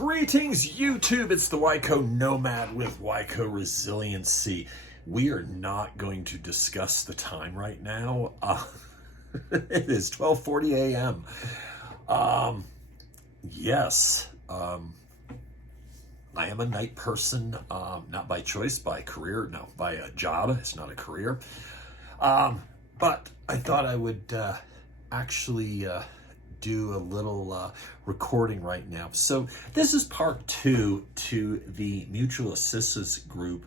Greetings, YouTube. It's the Wyco Nomad with Wyco Resiliency. We are not going to discuss the time right now. It is 12:40 a.m. Yes, I am a night person, not by choice, by career. No, by a job. It's not a career. But I thought I would actually do a little recording right now. So this is part 2 to the mutual assistance group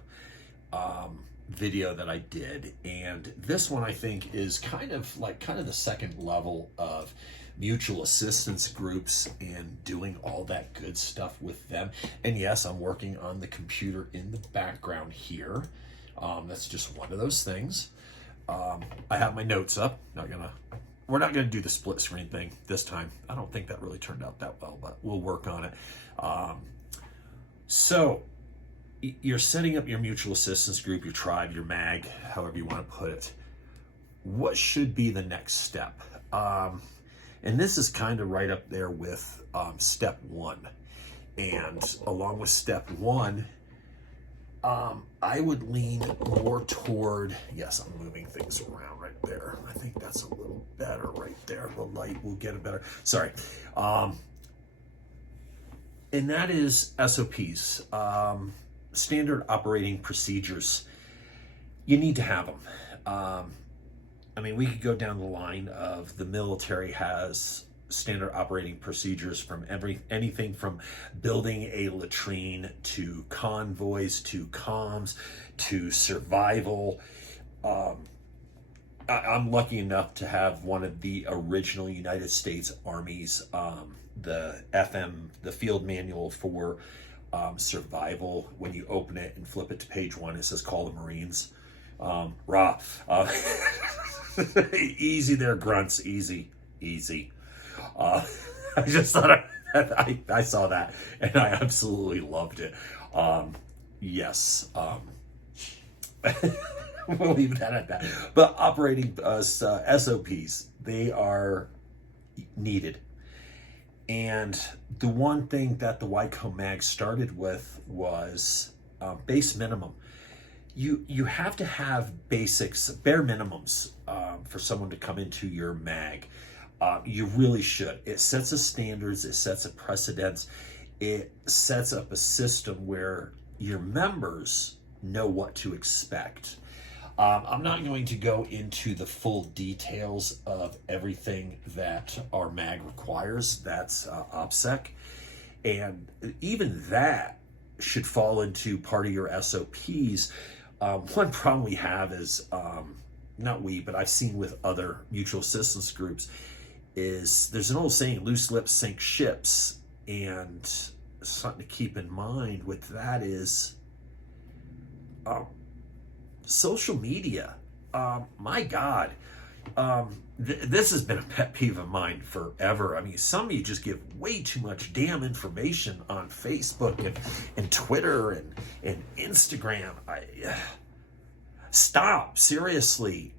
video that I did, and this one I think is kind of the second level of mutual assistance groups and doing all that good stuff with them. And yes, I'm working on the computer in the background here. That's just one of those things. I have my notes up. We're not going to do the split screen thing this time. I don't think that really turned out that well, but we'll work on it. So you're setting up your mutual assistance group, your tribe, your mag, however you want to put it. What should be the next step? And this is kind of right up there with step 1. And along with step 1, I would lean more toward, yes, I'm moving things around right there. I think that's a little better right there. The light will get it better. Sorry. And that is SOPs, standard operating procedures. You need to have them. I mean, we could go down the line of the military has standard operating procedures from anything from building a latrine to convoys to comms to survival. I'm lucky enough to have one of the original United States Army's the field manual for survival. When you open it and flip it to page 1, it says "Call the Marines." Easy there, grunts. Easy. I just thought I saw that and I absolutely loved it. Yes. We'll leave that at that. But operating SOPs, they are needed. And the one thing that the Wyco Mag started with was base minimum. You have to have basics, bare minimums for someone to come into your mag. You really should. It sets a standards, it sets a precedence, it sets up a system where your members know what to expect. I'm not going to go into the full details of everything that our mag requires. That's OPSEC. And even that should fall into part of your SOPs. One problem we have is, not we, but I've seen with other mutual assistance groups, is there's an old saying, loose lips sink ships. And something to keep in mind with that is social media. My God, this has been a pet peeve of mine forever. I mean, some of you just give way too much damn information on Facebook and Twitter and Instagram. Stop, seriously.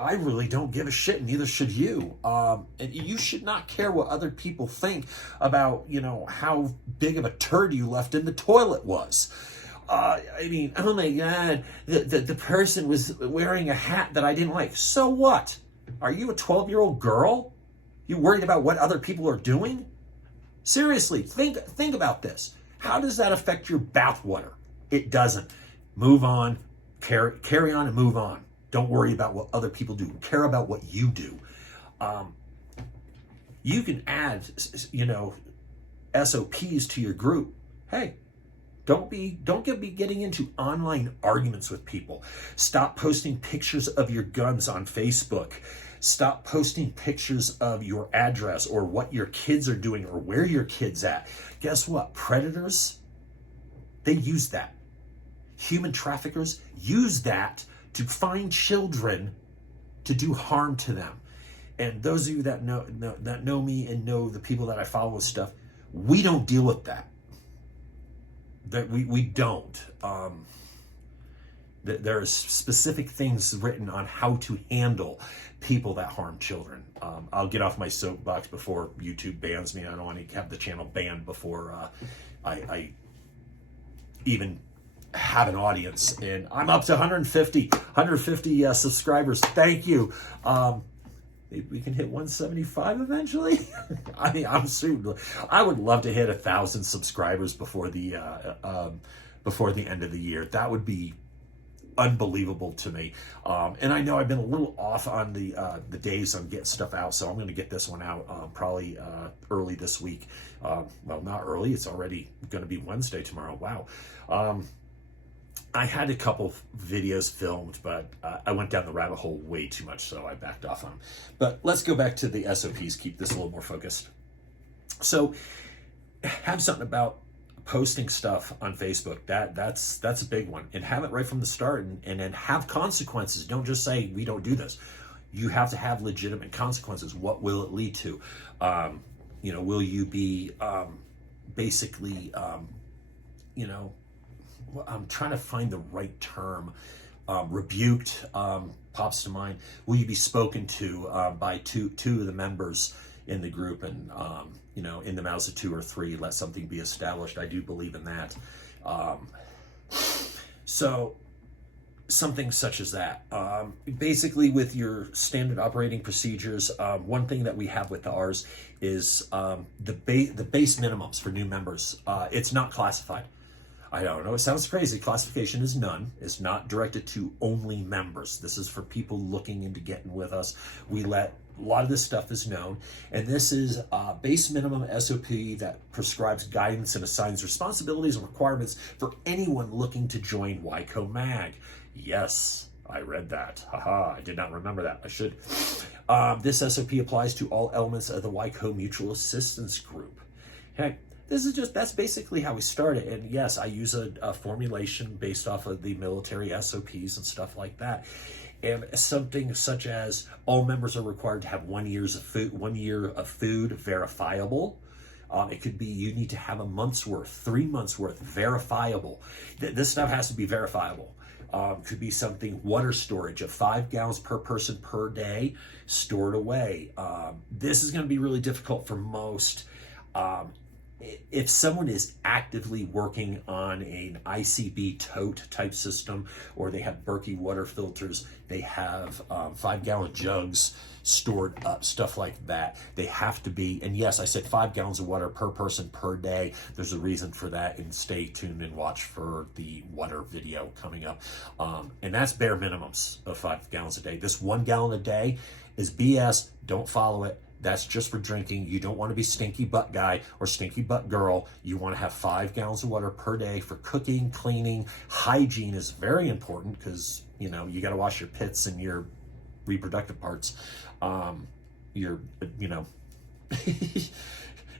I really don't give a shit, and neither should you. And you should not care what other people think about, how big of a turd you left in the toilet was. I mean, oh my God, the person was wearing a hat that I didn't like. So what? Are you a 12-year-old girl? You worried about what other people are doing? Seriously, think about this. How does that affect your bathwater? It doesn't. Move on, carry on and move on. Don't worry about what other people do. Care about what you do. You can add, SOPs to your group. Hey, don't be getting into online arguments with people. Stop posting pictures of your guns on Facebook. Stop posting pictures of your address or what your kids are doing or where your kid's at. Guess what? Predators, they use that. Human traffickers use that to find children to do harm to them. And those of you that know me and know the people that I follow with stuff, we don't deal with that. That we don't. There are specific things written on how to handle people that harm children. I'll get off my soapbox before YouTube bans me. I don't want to have the channel banned before I even have an audience. And I'm up to 150 subscribers. Thank you. Maybe we can hit 175 eventually. I mean, I would love to hit 1,000 subscribers before the end of the year. That would be unbelievable to me. And I know I've been a little off on the days on getting stuff out, so I'm going to get this one out probably early this week. Well, not early. It's already going to be Wednesday tomorrow. Wow. I had a couple videos filmed, but I went down the rabbit hole way too much, so I backed off on them. But let's go back to the SOPs, keep this a little more focused. So have something about posting stuff on Facebook. That's a big one. And have it right from the start, and then have consequences. Don't just say, we don't do this. You have to have legitimate consequences. What will it lead to? Will you be basically, I'm trying to find the right term. Rebuked pops to mind. Will you be spoken to by two of the members in the group, and in the mouths of 2 or 3, let something be established? I do believe in that. So something such as that. Basically, with your standard operating procedures, one thing that we have with ours is the base minimums for new members. It's not classified. I don't know, it sounds crazy. Classification is none. It's not directed to only members. This is for people looking into getting with us. We let a lot of this stuff is known. And this is a base minimum SOP that prescribes guidance and assigns responsibilities and requirements for anyone looking to join YCO Mag. Yes, I read that. Haha, I did not remember that. I should. This SOP applies to all elements of the YCO Mutual Assistance Group. Okay. That's basically how we started. And yes, I use a formulation based off of the military SOPs and stuff like that. And something such as all members are required to have 1 year of food verifiable. It could be you need to have a month's worth, 3 months worth verifiable. This stuff has to be verifiable. Could be something, water storage of 5 gallons per person per day stored away. This is going to be really difficult for most. If someone is actively working on an ICB tote type system, or they have Berkey water filters, they have 5-gallon jugs stored up, stuff like that, they have to be, and yes, I said 5 gallons of water per person per day. There's a reason for that, and stay tuned and watch for the water video coming up. And that's bare minimums of 5 gallons a day. This 1 gallon a day is BS. Don't follow it. That's just for drinking. You don't want to be stinky butt guy or stinky butt girl. You want to have 5 gallons of water per day for cooking, cleaning. Hygiene is very important because, you got to wash your pits and your reproductive parts. We're going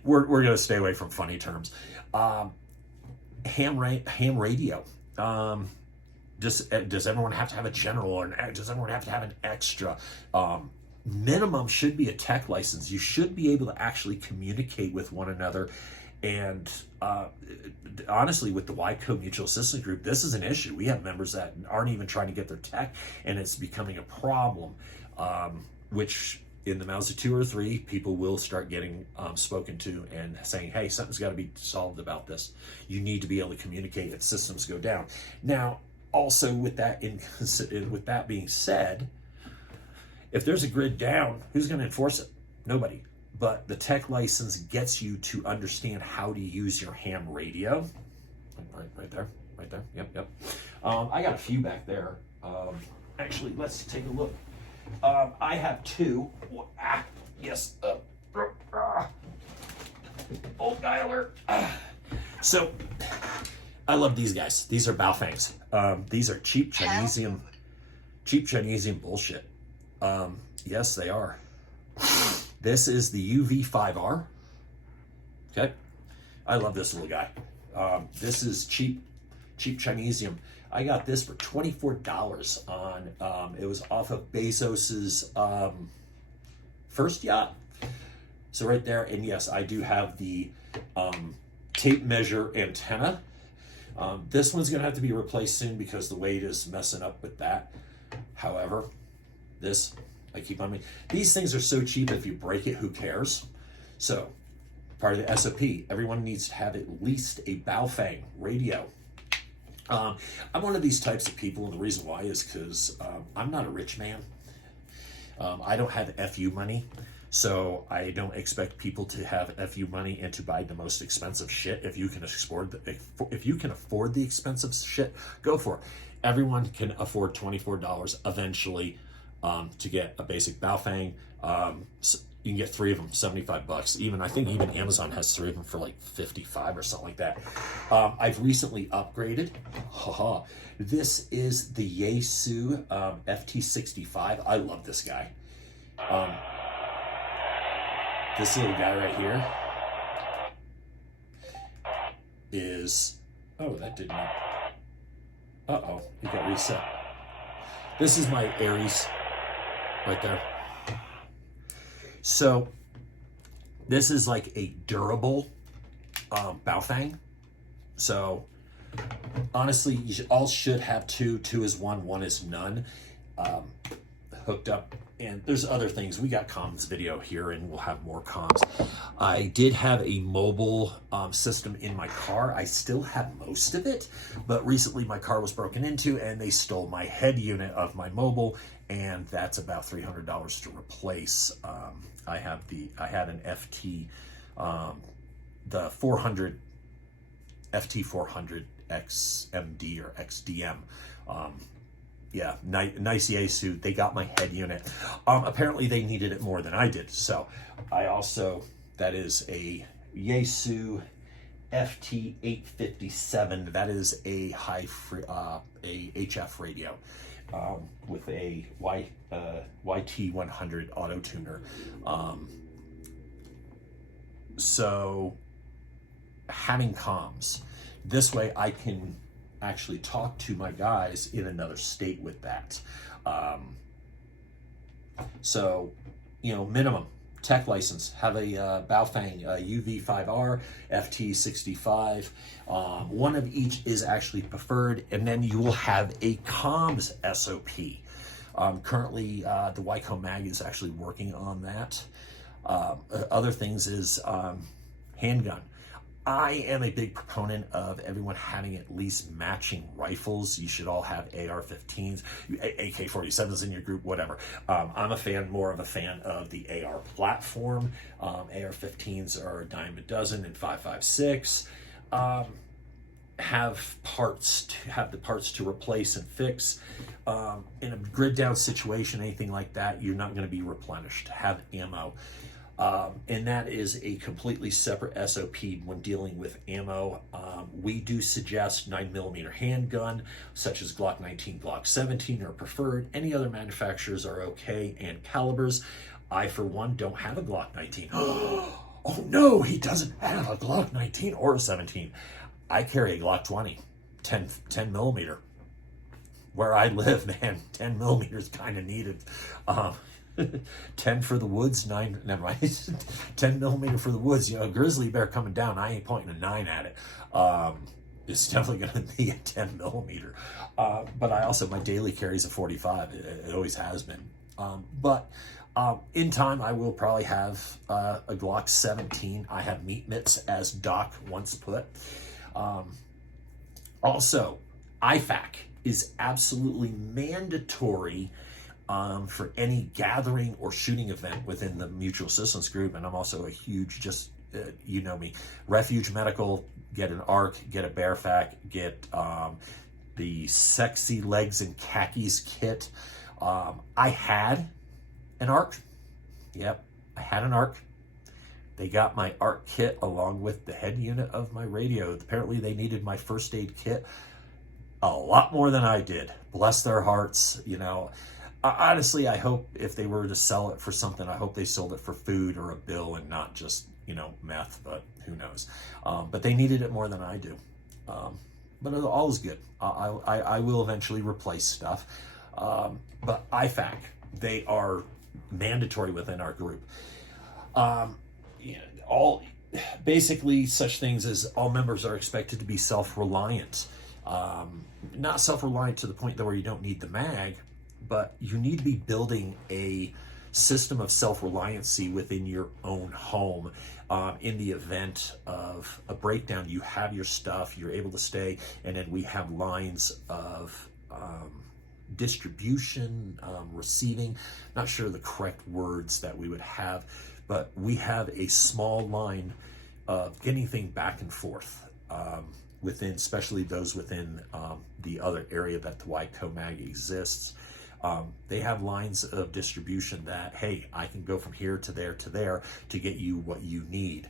to stay away from funny terms. Ham radio. Does everyone have to have a general, or does everyone have to have an extra? Minimum should be a tech license. You should be able to actually communicate with one another. And honestly, with the YCO Mutual Assistance Group, this is an issue. We have members that aren't even trying to get their tech, and it's becoming a problem, which in the mouths of 2 or 3, people will start getting spoken to and saying, hey, something's got to be solved about this. You need to be able to communicate if systems go down. Now, also with that being said, if there's a grid down, who's going to enforce it? Nobody. But the tech license gets you to understand how to use your ham radio. Right there. Yep. I got a few back there. Actually, let's take a look. I have 2. Yes. Old guy alert. So, I love these guys. These are Baofangs. These are cheap Chinesium bullshit. Yes, they are. This is the UV5R. Okay. I love this little guy. This is cheap Chinesium. I got this for $24 on, it was off of Bezos's first yacht. So right there, and yes, I do have the tape measure antenna. This one's gonna have to be replaced soon because the weight is messing up with that. However, this, I keep on me. These things are so cheap, if you break it, who cares? So, part of the SOP, everyone needs to have at least a Baofeng radio. I'm one of these types of people, and the reason why is because I'm not a rich man. I don't have FU money, so I don't expect people to have FU money and to buy the most expensive shit. If you can afford the expensive shit, go for it. Everyone can afford $24 eventually to get a basic Baofeng. You can get 3 of them, $75. I think even Amazon has 3 of them for like 55 or something like that. I've recently upgraded. This is the Yaesu FT65. I love this guy. This little guy right here is, oh, that did not, uh-oh, it got reset. This is my Aries right there. So this is like a durable Baofeng. So honestly, you all should have 2. 2 is 1, 1 is none. Hooked up, and there's other things. We got comms video here, and we'll have more comms. I did have a mobile system in my car. I still have most of it, but recently my car was broken into, and they stole my head unit of my mobile, and that's about $300 to replace. I had an FT, the 400 FT400 XMD or XDM. Yeah, nice Yaesu. They got my head unit. Apparently they needed it more than I did. So I also, that is a Yaesu FT857. That is a a HF radio with a YT100 auto tuner. So having comms, this way I can actually talk to my guys in another state with that. So, minimum tech license, have a Baofeng UV5R, FT65. One of each is actually preferred, and then you will have a comms SOP. Currently, the Wyco Mag is actually working on that. Other things is handgun. I am a big proponent of everyone having at least matching rifles. You should all have AR-15s, AK-47s in your group, whatever. I'm more of a fan of the AR platform. AR-15s are a dime a dozen and 5.56. Have the parts to replace and fix. In a grid down situation, anything like that, you're not going to be replenished. Have ammo. And that is a completely separate SOP when dealing with ammo. We do suggest 9mm handgun, such as Glock 19, Glock 17 are preferred. Any other manufacturers are okay, and calibers. I, for one, don't have a Glock 19. Oh no, he doesn't have a Glock 19 or a 17. I carry a Glock 20, 10mm. Where I live, man, 10mm is kind of needed. 10 for the woods, 9, never mind. 10mm for the woods. Grizzly bear coming down, I ain't pointing a 9 at it. It's definitely going to be a 10mm. But I also, my daily carries a 45. It always has been. But in time, I will probably have a Glock 17. I have meat mitts, as Doc once put. Also, IFAC is absolutely mandatory for any gathering or shooting event within the mutual assistance group. And I'm also a huge, you know me, refuge medical, get an ARC, get a BearFac, get the sexy legs and khakis kit. I had an ARC. Yep, I had an ARC. They got my ARC kit along with the head unit of my radio. Apparently they needed my first aid kit a lot more than I did. Bless their hearts, Honestly, I hope if they were to sell it for something, I hope they sold it for food or a bill and not just, meth, but who knows. But they needed it more than I do. But all is good. I will eventually replace stuff. But IFAC, they are mandatory within our group. basically such things as all members are expected to be self-reliant. Not self-reliant to the point though where you don't need the mag, but you need to be building a system of self-reliancy within your own home. In the event of a breakdown, you have your stuff, you're able to stay, and then we have lines of distribution, receiving, not sure the correct words that we would have, but we have a small line of getting things back and forth within, especially those within the other area that the YCOMAG exists. They have lines of distribution that, hey, I can go from here to there to get you what you need.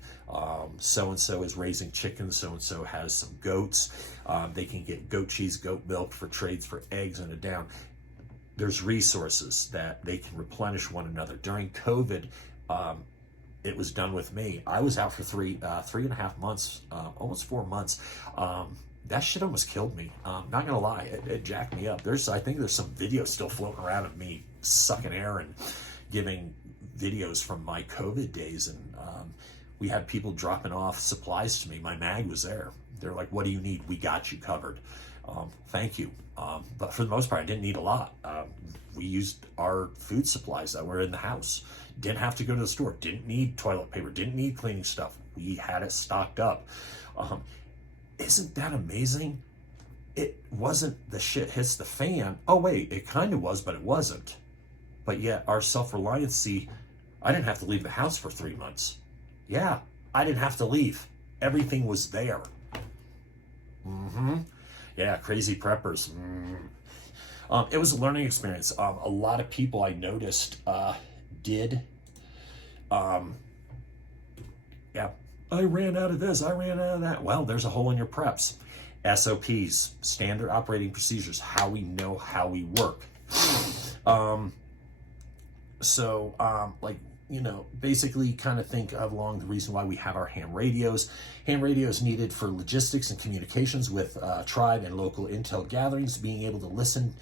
So-and-so is raising chickens, so-and-so has some goats. They can get goat cheese, goat milk for trades for eggs and a down. There's resources that they can replenish one another. During COVID, it was done with me. I was out for 3.5 months, almost 4 months. That shit almost killed me. Not gonna lie, it jacked me up. I think there's some videos still floating around of me sucking air and giving videos from my COVID days. And we had people dropping off supplies to me. My mag was there. They're like, what do you need? We got you covered. Thank you. But for the most part, I didn't need a lot. We used our food supplies that were in the house. Didn't have to go to the store. Didn't need toilet paper. Didn't need cleaning stuff. We had it stocked up. Isn't that amazing? It wasn't the shit hits the fan. Oh wait, it kind of was, but it wasn't. But yet our self-reliancy, I didn't have to leave the house for 3 months. Yeah, I didn't have to leave. Everything was there. Yeah, crazy preppers. It was a learning experience. A lot of people I noticed did. Yeah, I ran out of this, I ran out of that. Well, there's a hole in your preps. SOPs, standard operating procedures, how we know how we work. Like, you know, basically kind of think along the reason why we have our ham radios. Ham radios needed for logistics and communications with tribe and local intel gatherings, being able to listen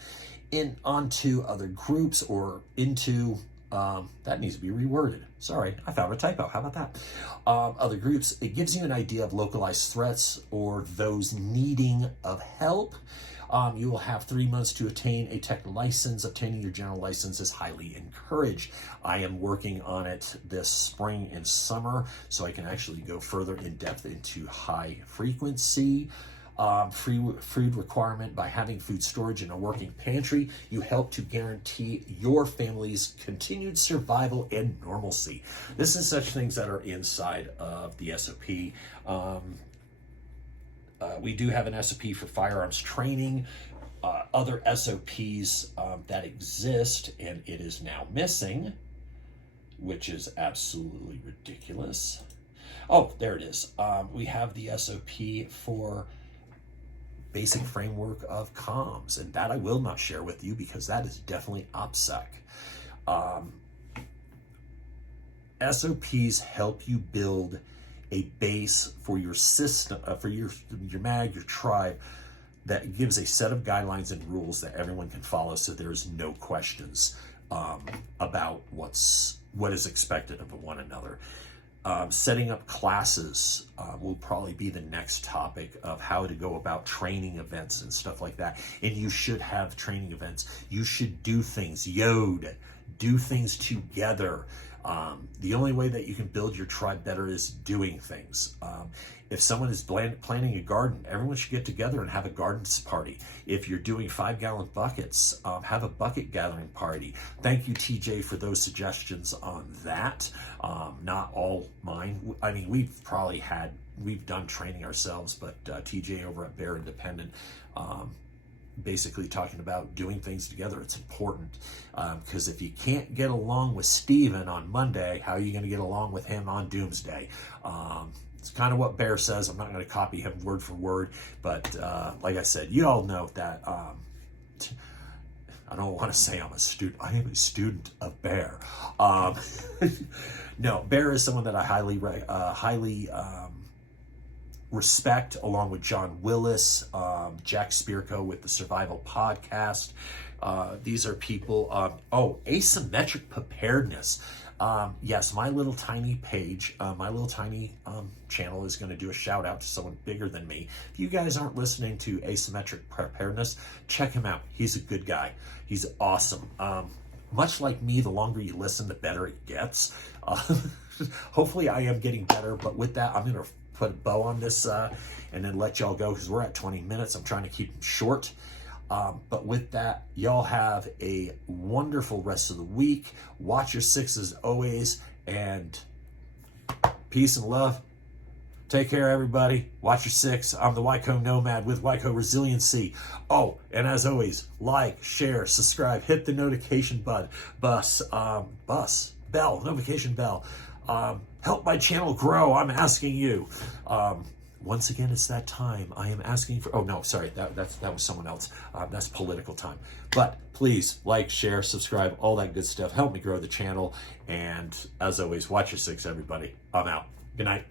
in onto other groups or into, that needs to be reworded. Sorry, I found a typo. How about that? Other groups, it gives you an idea of localized threats or those needing of help. You will have 3 months to attain a tech license. Obtaining your general license is highly encouraged. I am working on it this spring and summer, so I can actually go further in depth into high frequency. Free food requirement. By having food storage in a working pantry, you help to guarantee your family's continued survival and normalcy. This is such things that are inside of the SOP. We do have an SOP for firearms training, other SOPs that exist, and it is now missing, which is absolutely ridiculous. Oh, there it is. We have the SOP for basic framework of comms, and that I will not share with you because that is definitely OPSEC. SOPs help you build a base for your system, for your mag, your tribe, that gives a set of guidelines and rules that everyone can follow, so there's no questions about what is expected of one another. Setting up classes will probably be the next topic of how to go about training events and stuff like that. And you should have training events. You should do things, do things together. The only way that you can build your tribe better is doing things. If someone is planting a garden, everyone should get together and have a garden party. If you're doing 5-gallon buckets, have a bucket gathering party. Thank you, TJ, for those suggestions on that. Not all mine. I mean, we've done training ourselves, but TJ over at Bear Independent, basically talking about doing things together. It's important because if you can't get along with Steven on Monday, how are you going to get along with him on Doomsday? It's kind of what Bear says. I'm not going to copy him word for word, but like I said, you all know that I don't want to say I'm a student. I am a student of Bear. No, Bear is someone that I highly respect, along with John Willis, Jack Spirko with the Survival Podcast. These are people, asymmetric preparedness. Yes, my little tiny page, my little tiny channel is going to do a shout out to someone bigger than me. If you guys aren't listening to Asymmetric Preparedness, check him out. He's a good guy. He's awesome. Much like me, the longer you listen, the better it gets. Hopefully I am getting better, but with that, I'm going to put a bow on this and then let y'all go because we're at 20 minutes. I'm trying to keep them short. But with that, y'all have a wonderful rest of the week. Watch your sixes always, and peace and love. Take care, everybody. Watch your six. I'm the Wyco Nomad with Wyco Resiliency. Oh, and as always, like, share, subscribe, hit the notification bell, notification bell. Help my channel grow. I'm asking you. Once again, it's that time. I am asking for, oh no, sorry, that was someone else. That's political time. But please like, share, subscribe, all that good stuff. Help me grow the channel. And as always, watch your six, everybody. I'm out. Good night.